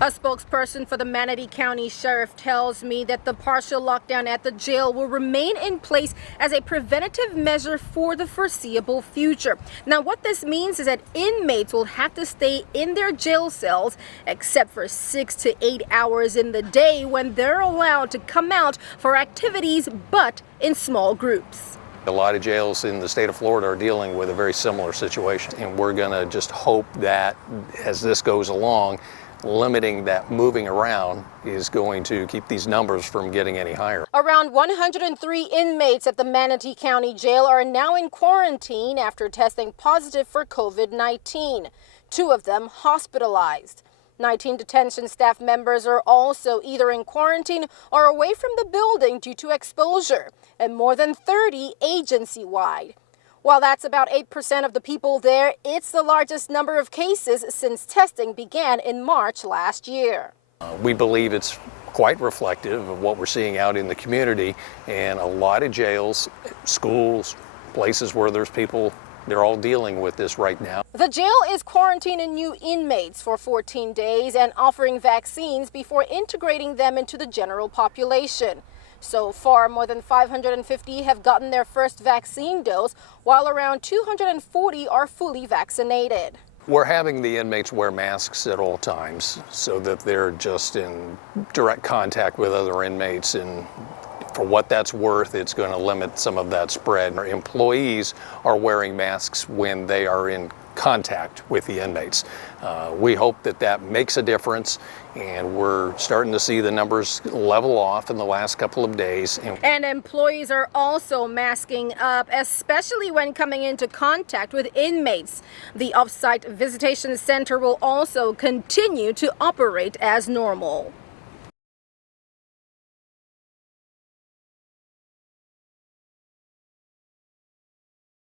A spokesperson for the Manatee County Sheriff tells me that the partial lockdown at the jail will remain in place as a preventative measure for the foreseeable future. Now, what this means is that inmates will have to stay in their jail cells except for 6 to 8 hours in the day when they're allowed to come out for activities, but in small groups. A lot of jails in the state of Florida are dealing with a very similar situation, and we're going to just hope that as this goes along, limiting that moving around is going to keep these numbers from getting any higher. Around 103 inmates at the Manatee County Jail are now in quarantine after testing positive for COVID-19. 2 of them hospitalized. 19 detention staff members are also either in quarantine or away from the building due to exposure, and more than 30 agency-wide. While that's about 8% of the people there, it's the largest number of cases since testing began in March last year. We believe it's quite reflective of what we're seeing out in the community, and a lot of jails, schools, places where there's people, they're all dealing with this right now. The jail is quarantining new inmates for 14 days and offering vaccines before integrating them into the general population. So far, more than 550 have gotten their first vaccine dose, while around 240 are fully vaccinated. We're having the inmates wear masks at all times so that they're just in direct contact with other inmates, and for what that's worth, it's going to limit some of that spread. Our employees are wearing masks when they are in contact with the inmates. We hope that that makes a difference, and we're starting to see the numbers level off in the last couple of days. And employees are also masking up, especially when coming into contact with inmates. The off-site visitation center will also continue to operate as normal.